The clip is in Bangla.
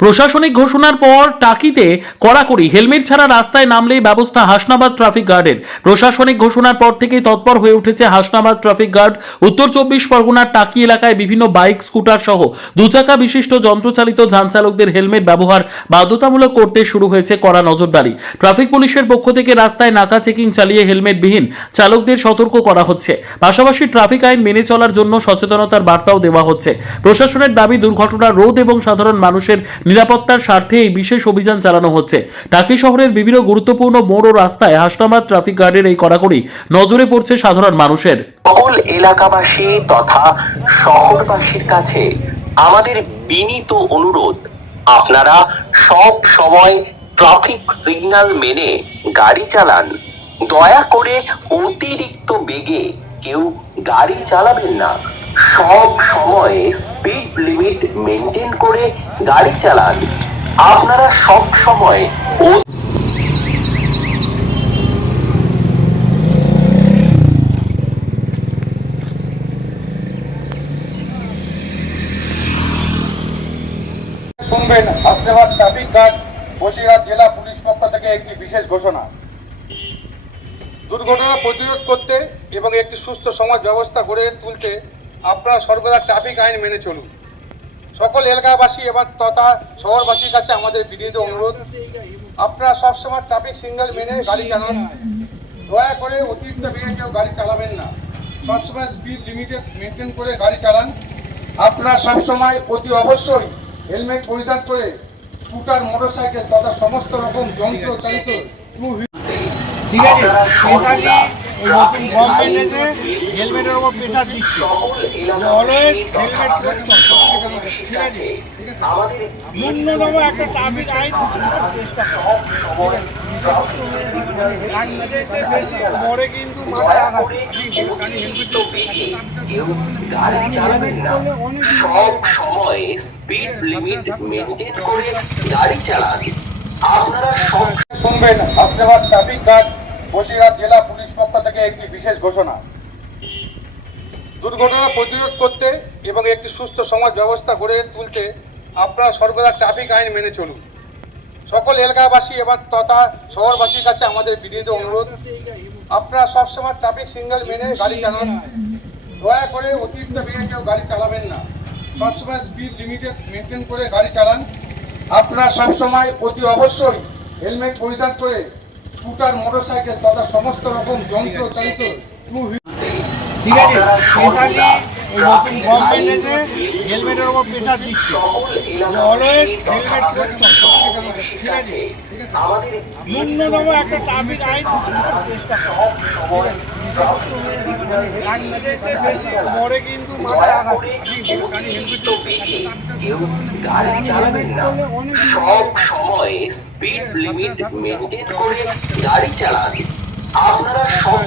প্রশাসনিক ঘোষণার পর টাকিতে কড়াকড়ি, হেলমেট ছাড়া রাস্তায় নামলেই ব্যবস্থা হাসনাবাদ ট্রাফিক গার্ডের। প্রশাসনিক ঘোষণার পর থেকেই তৎপর হয়ে উঠেছে হাসনাবাদ ট্রাফিক গার্ড। উত্তর 24 পরগনার টাকি এলাকায় বিভিন্ন বাইক, স্কুটার সহ দুচাকা বিশিষ্ট যন্ত্রচালিত যান চালকদের হেলমেট ব্যবহার বাধ্যতামূলক করতে শুরু হয়েছে কড়া নজরদারি। ট্রাফিক পুলিশের পক্ষ থেকে রাস্তায় নাকা চেকিং চালিয়ে হেলমেটবিহীন চালকদের সতর্ক করা হচ্ছে। পাশাপাশি ট্রাফিক আইন মেনে চলার জন্য সচেতনতার বার্তাও দেওয়া হচ্ছে। প্রশাসনের দাবি, দুর্ঘটনা রোধ এবং সাধারণ মানুষের নিরাপত্তার স্বার্থে এই বিশেষ অভিযান চালানো হচ্ছে। টাকি শহরের বিভিন্ন গুরুত্বপূর্ণ মোড় ও রাস্তায় হাসনাবাদ ট্রাফিক গার্ডের এই কড়াকড়ি নজরে পড়ছে সাধারণ মানুষের। সকল এলাকাবাসী তথা শহরবাসীর কাছে আমাদের বিনীত অনুরোধ, আপনারা সব সময় ট্রাফিক সিগন্যাল মেনে গাড়ি চালান। দয়া করে অতিরিক্ত বেগে কেউ গাড়ি চালাবেন না। সব সময় স্পিড লিমিট মেনটেন করে গাড়ি চালান। আপনারা সব সময় শুনবেন হাসনাবাদ ট্রাফিক গার্ড বসিরহাট জেলা পুলিশ পক্ষ থেকে একটি বিশেষ ঘোষণা। দুর্ঘটনা প্রতিরোধ করতে এবং একটি সুস্থ সমাজ ব্যবস্থা গড়ে তুলতে আপনারা সর্বদা ট্রাফিক আইন মেনে চলুন। সকল এলাকাবাসী এবং তথা শহরবাসীর কাছে আমাদের বিনীত অনুরোধ, আপনারা সবসময় ট্রাফিক সিগন্যাল মেনে গাড়ি চালান। দয়া করে অতিরিক্ত বেগে কেউ গাড়ি চালাবেন না। সবসময় স্পিড লিমিটেড মেনটেন করে গাড়ি চালান। আপনারা সবসময় অতি অবশ্যই হেলমেট পরিধান করে স্কুটার, মোটরসাইকেল তথা সমস্ত রকম যন্ত্র চালিত ঠিক আছে, স্পেশালি নতুন গভর্নমেন্ট এসে হেলমেটের উপর প্রেশার দিচ্ছে। অলওয়েজ হেলমেট পরতে হবে, ঠিক আছে? ন্যূনতম একটা ট্রাফিক আইন চেষ্টা করো। পরে কিন্তু মাথায় আঘাত। সব সময় স্পিড লিমিট মেনটেন করে গাড়ি চালান। আপনারা সব শুনবেন হাসনাবাদ ট্রাফিক গার্ড বসিরহাট জেলা পুলিশ পক্ষ থেকে একটি বিশেষ ঘোষণা। দুর্ঘটনা প্রতিরোধ করতে এবং একটি সুস্থ সমাজ ব্যবস্থা গড়ে তুলতে আপনারা সর্বদা ট্রাফিক আইন মেনে চলুন। সকল এলাকাবাসী এবং তথা শহরবাসীর কাছে আমাদের বিনীত অনুরোধ, আপনারা সবসময় ট্রাফিক সিগন্যাল মেনে গাড়ি চালান। দয়া করে অতিরিক্ত বেগে কেউ গাড়ি চালাবেন না। সবসময় স্পিড লিমিটেড মেনটেন করে গাড়ি চালান। আপনারা সবসময় অতি অবশ্যই হেলমেট পরিধান করে স্কুটার, মোটরসাইকেল তথা সমস্ত রকম যন্ত্র চালিত ঠিক আছে, স্পেশালি নতুন গভর্নমেন্ট এসে হেলমেটের উপর প্রেশার দিচ্ছে। অলওয়েজ হেলমেট পরতে হবে, ঠিক আছে? ন্যূনতম একটা ট্রাফিক আইন চেষ্টা করো। পরে কিন্তু মাথায় আঘাত। গাড়ি চালাবেন না। সব সময় স্পিড লিমিট মেনটেন করে গাড়ি চালান। আপনারা সব